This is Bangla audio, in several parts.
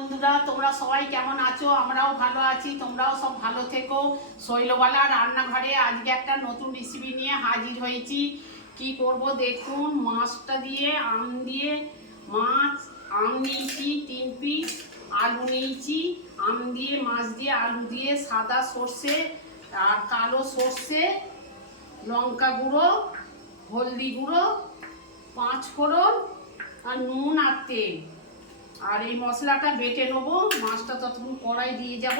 বন্ধুরা তোমরা সবাই কেমন আছো? আমরাও ভালো আছি, তোমরাও সব ভালো থেকো। শৈলবালা রান্নাঘরে আজকে একটা নতুন রেসিপি নিয়ে হাজির হয়েছি। কি করব দেখুন, মাছটা দিয়ে মাছ আম নিয়েছি 3 পিস, আলু নিয়েছি, আম দিয়ে মাছ দিয়ে আলু দিয়ে সাদা সর্ষে আর কালো সর্ষে, লঙ্কা গুঁড়ো, হলদি গুঁড়ো, 5 ফোড়ন আর নুন আর তেল। আর এই মশলাটা বেটে নেবো। মাছটা ততক্ষণ কড়াই দিয়ে যাব,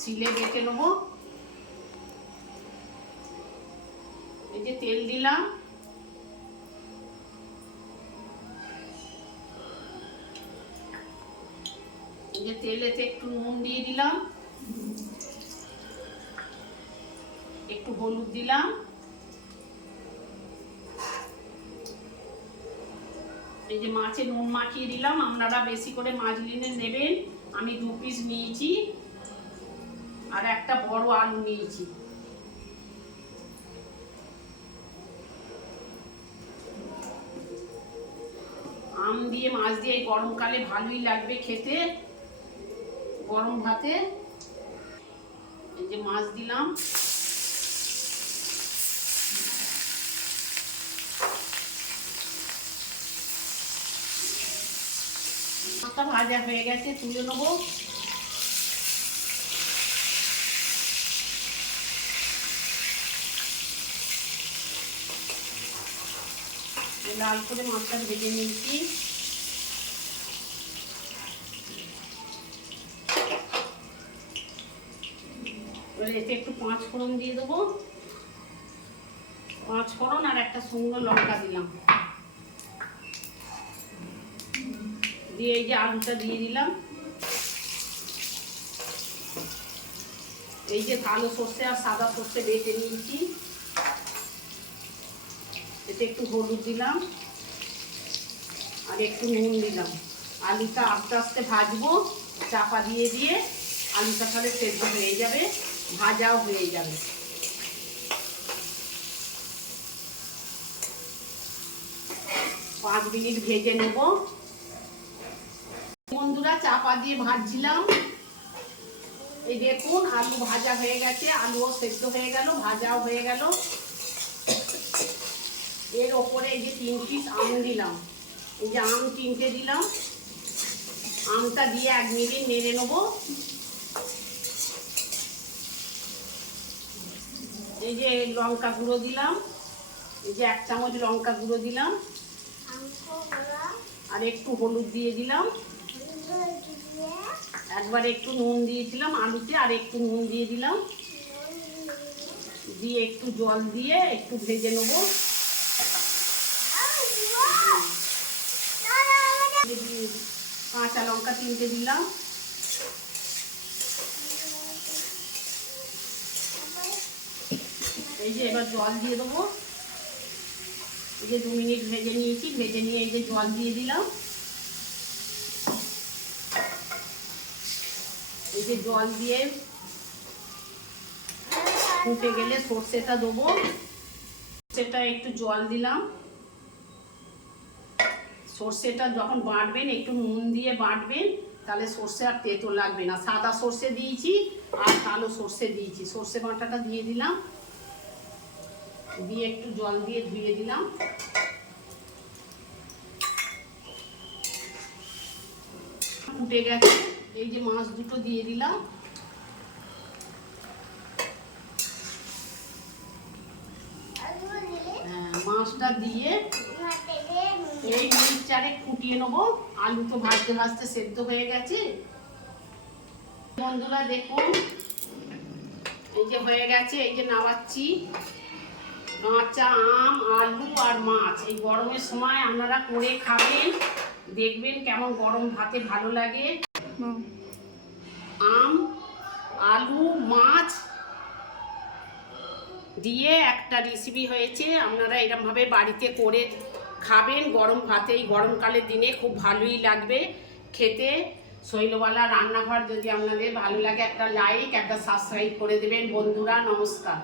শিলে বেটে নেবো। এই যে তেল দিলাম, এই যে তেলেতে একটু নুন দিয়ে দিলাম, একটু হলুদ দিলাম, এই যে মাছে নুন মাখিয়ে দিলাম। আপনারা বেশি করে মাছ নিয়ে নেবেন। আমি 2 পিস নিয়েছি আর একটা বড় আলু নিয়েছি। আম দিয়ে মাছ দিয়ে এই গরমকালে ভালোই লাগবে খেতে, গরম ভাতে। এই যে মাছ দিলাম, মাছটা ভাজা হয়ে গেছে, তুলে নেবো। লাল করে মাছটা ভেজে নিয়েছি। এবার এতে একটু 5 ফোড়ন দিয়ে দেবো, 5 ফোড়ন আর একটা শুকনো লঙ্কা দিলাম, দিয়ে এই যে আলুটা দিয়ে দিলাম। এই যে কালো সর্ষে আর সাদা সর্ষে বেটে নিয়েছি, এতে একটু হলুদ দিলাম আর একটু নুন দিলাম। আলুটা আস্তে আস্তে ভাজবো, চাপা দিয়ে দিয়ে। আলুটা তাহলে সেদ্ধ হয়ে যাবে, ভাজাও হয়ে যাবে। পাঁচ মিনিট ভেজে নেব। বন্ধুরা চাপা দিয়ে ভাজছিলাম, এই দেখুন আলু ভাজা হয়ে গেছে, আলুও সেদ্ধ হয়ে গেল, ভাজাও হয়ে গেল। এর ওপরে এই যে 3 পিস আম দিলাম, এই যে আম 3টে দিলাম। আমটা দিয়ে 1 মিনিট নেড়ে নেবো। এই যে লঙ্কা গুঁড়ো দিলাম, এই যে 1 চামচ লঙ্কা গুঁড়ো দিলাম আর একটু হলুদ দিয়ে দিলাম। একবার একটু নুন দিয়েছিলাম আলুতে, আর একটু নুন দিয়ে দিলাম, দিয়ে একটু জল দিয়ে একটু ভেজে নেবো। কাঁচা লঙ্কা 3টে দিলাম, এই যে এবার জল দিয়ে দেবো। এই যে 2 মিনিট ভেজে নিয়েছি, ভেজে নিয়ে এই যে জল দিয়ে দিলাম। এই যে জল দিয়ে ফুটে গেলে সর্ষেটা দেবো। সর্ষেটা একটু জল দিলাম। সর্ষেটা যখন বাটবেন একটু নুন দিয়ে বাটবেন, তাহলে সর্ষে আর তেতো লাগবে না। সাদা সর্ষে দিয়েছি আর কালো সর্ষে দিয়েছি। সর্ষে বাটাটা দিয়ে দিলাম, দিয়ে একটু জল দিয়ে ধুয়ে দিলাম। ফুটে গেছে, এই যে মাছ দুটো দিয়ে দিলাম। মাছটা দিয়ে এই মিনিট 4 ফুটিয়ে নেবো। আলু তো ভাজতে ভাজতে সেদ্ধ হয়ে গেছে। বন্ধুরা দেখুন এই যে হয়ে গেছে, এই যে নামাচ্ছি। কাঁচা আম, আলু আর মাছ এই গরমের সময় আপনারা করে খাবেন, দেখবেন কেমন গরম ভাতে ভালো লাগে। আম, আলু, মাছ দিয়ে একটা রেসিপি হয়েছে। আপনারা এরকমভাবে বাড়িতে করে খাবেন গরম ভাতে, এই গরমকালের দিনে খুব ভালোই লাগবে খেতে। শৈলবালা রান্নাঘর যদি আপনাদের ভালো লাগে একটা লাইক, একটা সাবস্ক্রাইব করে দেবেন। বন্ধুরা নমস্কার।